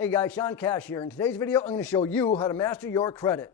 Hey guys, Seanecash here. In today's video, I'm going to show you how to master your credit.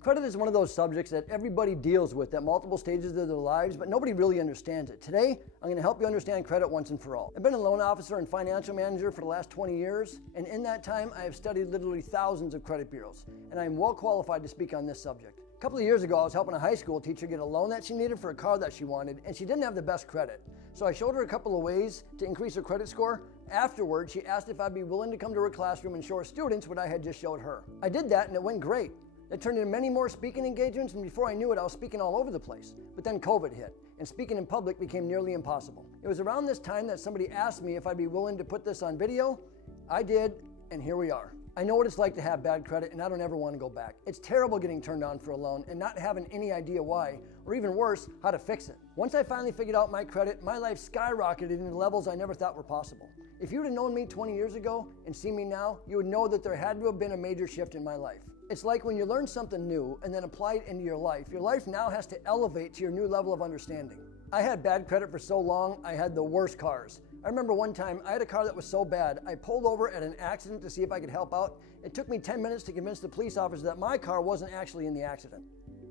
Credit is one of those subjects that everybody deals with at multiple stages of their lives, but nobody really understands it. Today, I'm going to help you understand credit once and for all. I've been a loan officer and financial manager for the last 20 years, and in that time, I have studied literally thousands of credit bureaus, and I am well qualified to speak on this subject. A couple of years ago, I was helping a high school teacher get a loan that she needed for a car that she wanted, and she didn't have the best credit. So I showed her a couple of ways to increase her credit score. Afterwards, she asked if I'd be willing to come to her classroom and show her students what I had just showed her. I did that, and it went great. It turned into many more speaking engagements, and before I knew it, I was speaking all over the place. But then COVID hit, and speaking in public became nearly impossible. It was around this time that somebody asked me if I'd be willing to put this on video. I did, and here we are. I know what it's like to have bad credit, and I don't ever want to go back. It's terrible getting turned down for a loan and not having any idea why, or even worse, how to fix it. Once I finally figured out my credit, my life skyrocketed into levels I never thought were possible. If you'd have known me 20 years ago and seen me now, you would know that there had to have been a major shift in my life. It's like when you learn something new and then apply it into your life now has to elevate to your new level of understanding. I had bad credit for so long, I had the worst cars. I remember one time I had a car that was so bad, I pulled over at an accident to see if I could help out. It took me 10 minutes to convince the police officer that my car wasn't actually in the accident.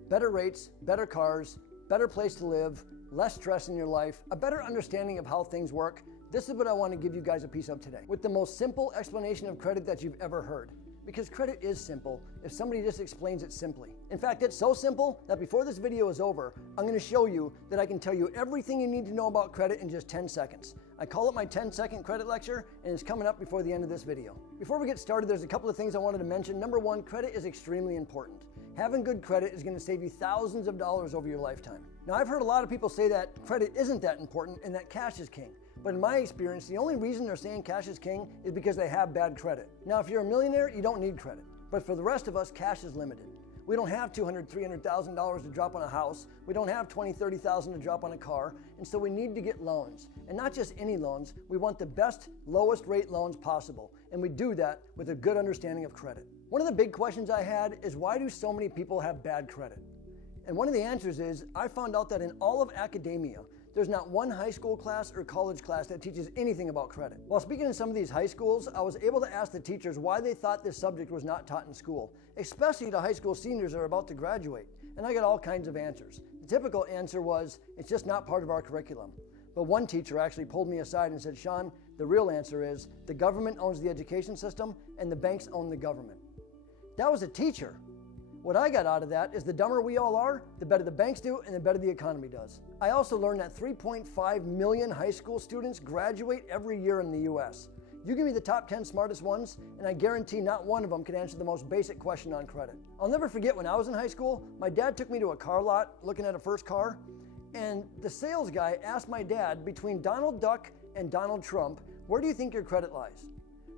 Better rates, better cars, better place to live, less stress in your life, a better understanding of how things work. This is what I want to give you guys a piece of today, with the most simple explanation of credit that you've ever heard. Because credit is simple if somebody just explains it simply. In fact, it's so simple that before this video is over, I'm going to show you that I can tell you everything you need to know about credit in just 10 seconds. I call it my 10-second credit lecture, and it's coming up before the end of this video. Before we get started, there's a couple of things I wanted to mention. Number one, credit is extremely important. Having good credit is going to save you thousands of dollars over your lifetime. Now, I've heard a lot of people say that credit isn't that important and that cash is king. But in my experience, the only reason they're saying cash is king is because they have bad credit. Now, if you're a millionaire, you don't need credit. But for the rest of us, cash is limited. We don't have $200,000, $300,000 to drop on a house. We don't have $20,000, $30,000 to drop on a car. And so we need to get loans. And not just any loans. We want the best, lowest rate loans possible. And we do that with a good understanding of credit. One of the big questions I had is, why do so many people have bad credit? And one of the answers is, I found out that in all of academia, there's not one high school class or college class that teaches anything about credit. While speaking in some of these high schools, I was able to ask the teachers why they thought this subject was not taught in school, especially to high school seniors that are about to graduate. And I got all kinds of answers. The typical answer was, it's just not part of our curriculum. But one teacher actually pulled me aside and said, Sean, the real answer is, the government owns the education system and the banks own the government. That was a teacher. What I got out of that is the dumber we all are, the better the banks do and the better the economy does. I also learned that 3.5 million high school students graduate every year in the US. You give me the top 10 smartest ones, and I guarantee not one of them can answer the most basic question on credit. I'll never forget when I was in high school, my dad took me to a car lot looking at a first car, and the sales guy asked my dad, between Donald Duck and Donald Trump, where do you think your credit lies?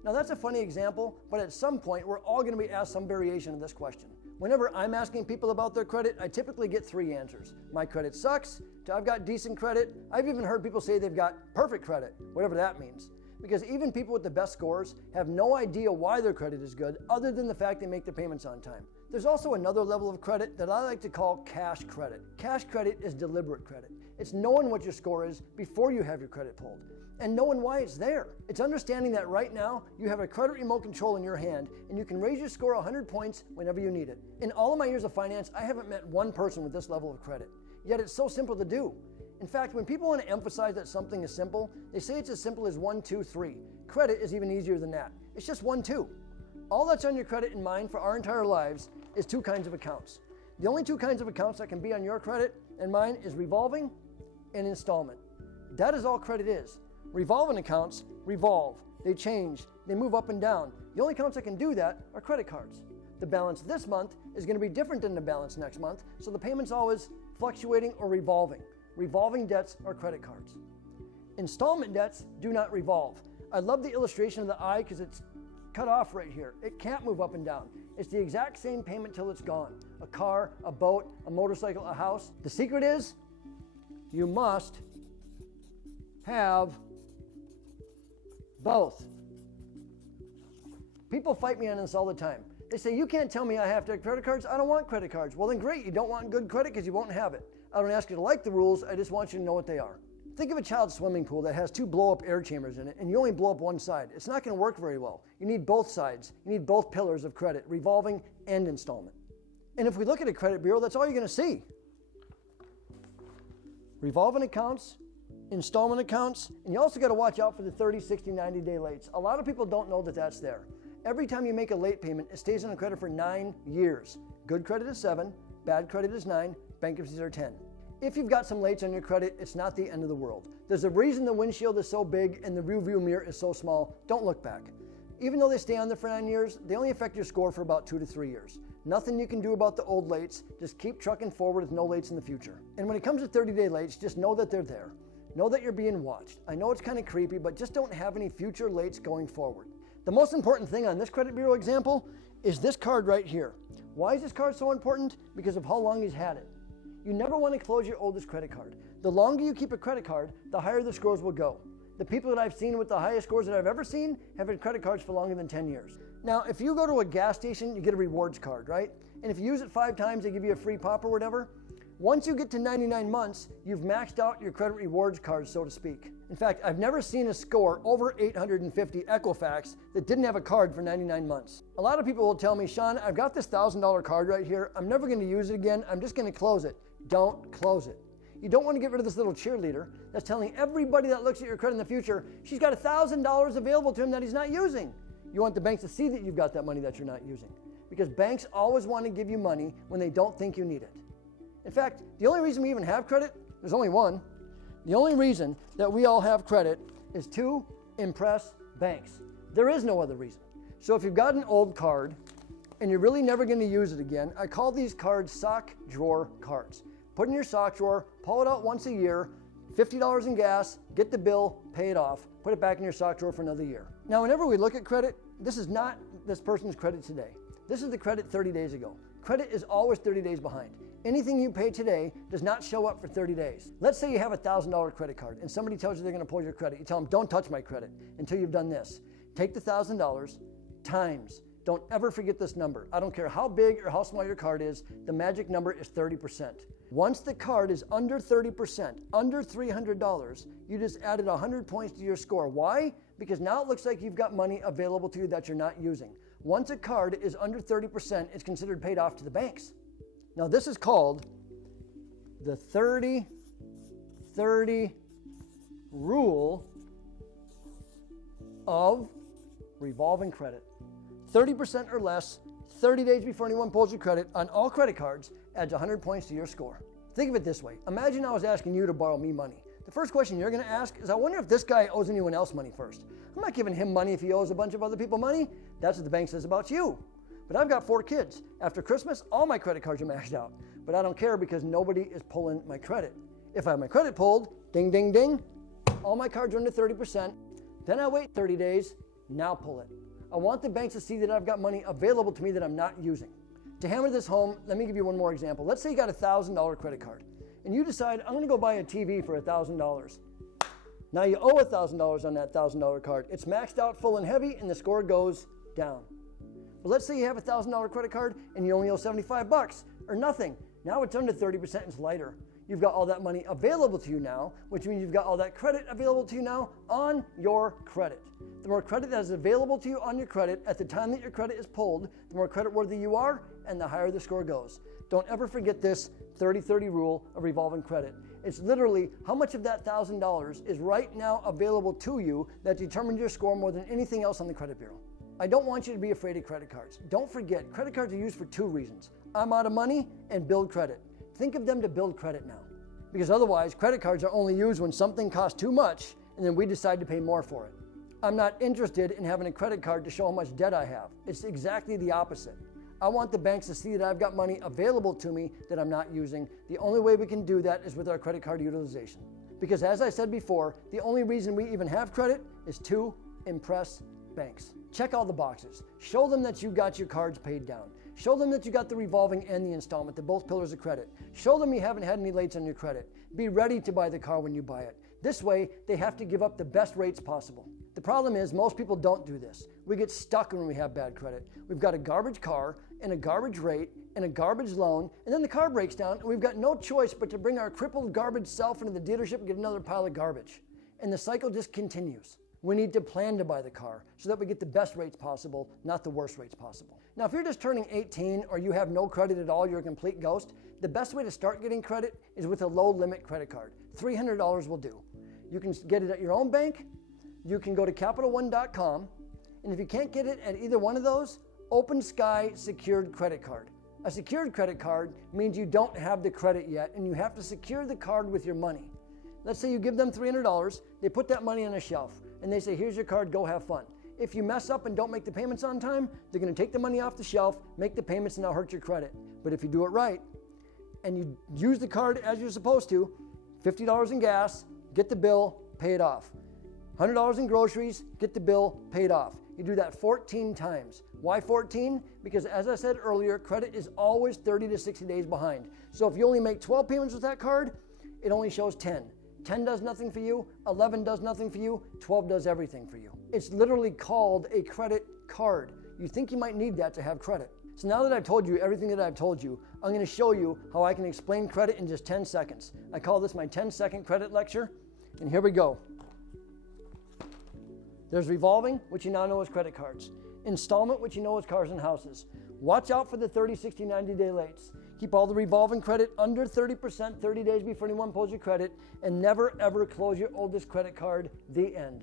Now that's a funny example, but at some point we're all going to be asked some variation of this question. Whenever I'm asking people about their credit, I typically get three answers. My credit sucks, to I've got decent credit. I've even heard people say they've got perfect credit, whatever that means. Because even people with the best scores have no idea why their credit is good, other than the fact they make their payments on time. There's also another level of credit that I like to call cash credit. Cash credit is deliberate credit. It's knowing what your score is before you have your credit pulled, and knowing why it's there. It's understanding that right now you have a credit remote control in your hand and you can raise your score 100 points whenever you need it. In all of my years of finance, I haven't met one person with this level of credit. Yet it's so simple to do. In fact, when people want to emphasize that something is simple, they say it's as simple as 1, 2, 3. Credit is even easier than that. It's just 1, 2. All that's on your credit and mine for our entire lives is two kinds of accounts. The only two kinds of accounts that can be on your credit and mine is revolving and installment. That is all credit is. Revolving accounts revolve, they change, they move up and down. The only accounts that can do that are credit cards. The balance this month is going to be different than the balance next month, so the payment's always fluctuating or revolving. Revolving debts are credit cards. Installment debts do not revolve. I love the illustration of the eye because it's cut off right here. It can't move up and down. It's the exact same payment till it's gone. A car, a boat, a motorcycle, a house. The secret is, you must have both. People fight me on this all the time. They say, you can't tell me I have to have credit cards. I don't want credit cards. Well, then great. You don't want good credit because you won't have it. I don't ask you to like the rules, I just want you to know what they are. Think of a child's swimming pool that has 2 blow-up air chambers in it, and you only blow up one side. It's not going to work very well. You need both sides. You need both pillars of credit, revolving and installment. And if we look at a credit bureau, that's all you're going to see. Revolving accounts, installment accounts, and you also got to watch out for the 30, 60, 90-day lates. A lot of people don't know that that's there. Every time you make a late payment, it stays on credit for 9 years. Good credit is 7, bad credit is 9, bankruptcies are 10. If you've got some lates on your credit, it's not the end of the world. There's a reason the windshield is so big and the rearview mirror is so small. Don't look back. Even though they stay on there for 9 years, they only affect your score for about 2 to 3 years. Nothing you can do about the old lates. Just keep trucking forward with no lates in the future. And when it comes to 30-day lates, just know that they're there. Know that you're being watched. I know it's kind of creepy, but just don't have any future lates going forward. The most important thing on this credit bureau example is this card right here. Why is this card so important? Because of how long he's had it. You never want to close your oldest credit card. The longer you keep a credit card, the higher the scores will go. The people that I've seen with the highest scores that I've ever seen have had credit cards for longer than 10 years. Now, if you go to a gas station, you get a rewards card, right? And if you use it 5 times, they give you a free pop or whatever. Once you get to 99 months, you've maxed out your credit rewards card, so to speak. In fact, I've never seen a score over 850 Equifax that didn't have a card for 99 months. A lot of people will tell me, Sean, I've got this $1,000 card right here. I'm never going to use it again. I'm just going to close it. Don't close it. You don't want to get rid of this little cheerleader that's telling everybody that looks at your credit in the future, she's got $1,000 available to him that he's not using. You want the banks to see that you've got that money that you're not using. Because banks always want to give you money when they don't think you need it. In fact, the only reason we even have credit, there's only one. The only reason that we all have credit is to impress banks. There is no other reason. So if you've got an old card and you're really never going to use it again, I call these cards sock drawer cards. Put it in your sock drawer, pull it out once a year, $50 in gas, get the bill, pay it off, put it back in your sock drawer for another year. Now, whenever we look at credit, this is not this person's credit today. This is the credit 30 days ago. Credit is always 30 days behind. Anything you pay today does not show up for 30 days. Let's say you have a $1,000 credit card and somebody tells you they're going to pull your credit. You tell them, don't touch my credit until you've done this. Take the $1,000 times. Don't ever forget this number. I don't care how big or how small your card is, the magic number is 30%. Once the card is under 30%, under $300, you just added 100 points to your score. Why? Because now it looks like you've got money available to you that you're not using. Once a card is under 30%, it's considered paid off to the banks. Now this is called the 30-30 rule of revolving credit. 30% or less, 30 days before anyone pulls your credit on all credit cards adds 100 points to your score. Think of it this way. Imagine I was asking you to borrow me money. The first question you're going to ask is, I wonder if this guy owes anyone else money first. I'm not giving him money if he owes a bunch of other people money. That's what the bank says about you. But I've got 4 kids. After Christmas, all my credit cards are maxed out. But I don't care because nobody is pulling my credit. If I have my credit pulled, ding, ding, ding, all my cards are under 30%. Then I wait 30 days, now pull it. I want the banks to see that I've got money available to me that I'm not using. To hammer this home, let me give you one more example. Let's say you got a $1,000 credit card and you decide, I'm going to go buy a TV for $1,000. Now you owe $1,000 on that $1,000 card. It's maxed out full and heavy and the score goes down. But let's say you have a $1,000 credit card and you only owe $75 or nothing. Now it's under 30%, it's lighter. You've got all that money available to you now, which means you've got all that credit available to you now on your credit. The more credit that is available to you on your credit at the time that your credit is pulled, the more credit worthy you are and the higher the score goes. Don't ever forget this 30-30 rule of revolving credit. It's literally how much of that $1,000 is right now available to you that determines your score more than anything else on the credit bureau. I don't want you to be afraid of credit cards. Don't forget, credit cards are used for 2 reasons. I'm out of money and build credit. Think of them to build credit now. Because otherwise, credit cards are only used when something costs too much and then we decide to pay more for it. I'm not interested in having a credit card to show how much debt I have. It's exactly the opposite. I want the banks to see that I've got money available to me that I'm not using. The only way we can do that is with our credit card utilization. Because as I said before, the only reason we even have credit is to impress banks. Check all the boxes. Show them that you got your cards paid down. Show them that you got the revolving and the installment, the both pillars of credit. Show them you haven't had any lates on your credit. Be ready to buy the car when you buy it. This way, they have to give up the best rates possible. The problem is most people don't do this. We get stuck when we have bad credit. We've got a garbage car and a garbage rate and a garbage loan, and then the car breaks down, and we've got no choice but to bring our crippled garbage self into the dealership and get another pile of garbage. And the cycle just continues. We need to plan to buy the car so that we get the best rates possible, not the worst rates possible. Now, if you're just turning 18 or you have no credit at all, you're a complete ghost, the best way to start getting credit is with a low-limit credit card. $300 will do. You can get it at your own bank, you can go to CapitalOne.com, and if you can't get it at either one of those, opensky secured credit card. A secured credit card means you don't have the credit yet and you have to secure the card with your money. Let's say you give them $300, they put that money on a shelf and they say, here's your card, go have fun. If you mess up and don't make the payments on time, they're going to take the money off the shelf, make the payments, and now hurt your credit. But if you do it right and you use the card as you're supposed to, $50 in gas, get the bill, pay it off. $100 in groceries, get the bill, pay it off. You do that 14 times. Why 14? Because as I said earlier, credit is always 30 to 60 days behind. So if you only make 12 payments with that card, it only shows 10. 10 does nothing for you, 11 does nothing for you, 12 does everything for you. It's literally called a credit card. You think you might need that to have credit. So now that I've told you everything that I've told you, I'm going to show you how I can explain credit in just 10 seconds. I call this my 10-second credit lecture, and here we go. There's revolving, which you now know as credit cards. Installment, which you know as cars and houses. Watch out for the 30, 60, 90-day lates. Keep all the revolving credit under 30%, 30 days before anyone pulls your credit, and never ever close your oldest credit card, the end.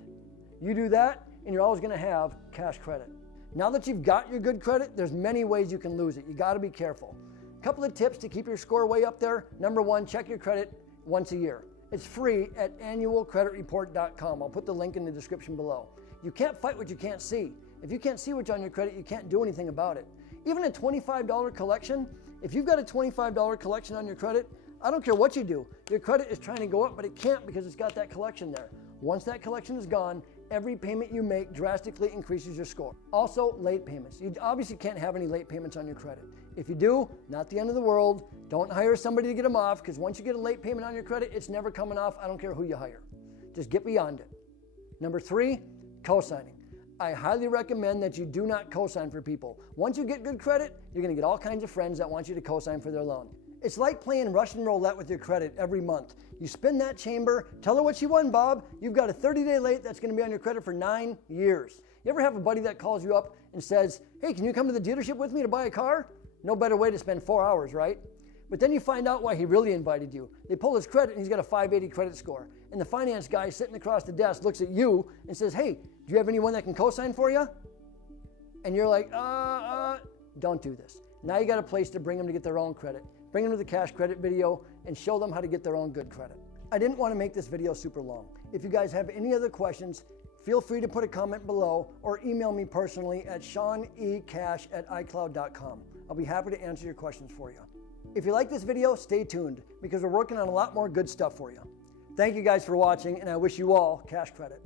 You do that, and you're always going to have cash credit. Now that you've got your good credit, there's many ways you can lose it. You got to be careful. A couple of tips to keep your score way up there. Number one, check your credit once a year. It's free at annualcreditreport.com. I'll put the link in the description below. You can't fight what you can't see. If you can't see what's on your credit, you can't do anything about it. Even a $25 collection, if you've got a $25 collection on your credit, I don't care what you do. Your credit is trying to go up, but it can't because it's got that collection there. Once that collection is gone, every payment you make drastically increases your score. Also, late payments. You obviously can't have any late payments on your credit. If you do, not the end of the world. Don't hire somebody to get them off, because once you get a late payment on your credit, it's never coming off. I don't care who you hire. Just get beyond it. Number three, co-signing. I highly recommend that you do not co-sign for people. Once you get good credit, you're going to get all kinds of friends that want you to co-sign for their loan. It's like playing Russian roulette with your credit every month. You spin that chamber, tell her what you won, Bob. You've got a 30-day late that's going to be on your credit for 9 years. You ever have a buddy that calls you up and says, hey, can you come to the dealership with me to buy a car? No better way to spend 4 hours, right? But then you find out why he really invited you. They pull his credit and he's got a 580 credit score. And the finance guy sitting across the desk looks at you and says, hey, do you have anyone that can co-sign for you? And you're like, don't do this. Now you got a place to bring them to get their own credit. Bring them to the cash credit video and show them how to get their own good credit. I didn't want to make this video super long. If you guys have any other questions, feel free to put a comment below or email me personally at seanecash@icloud.com. I'll be happy to answer your questions for you. If you like this video, stay tuned because we're working on a lot more good stuff for you. Thank you guys for watching, and I wish you all cash credit.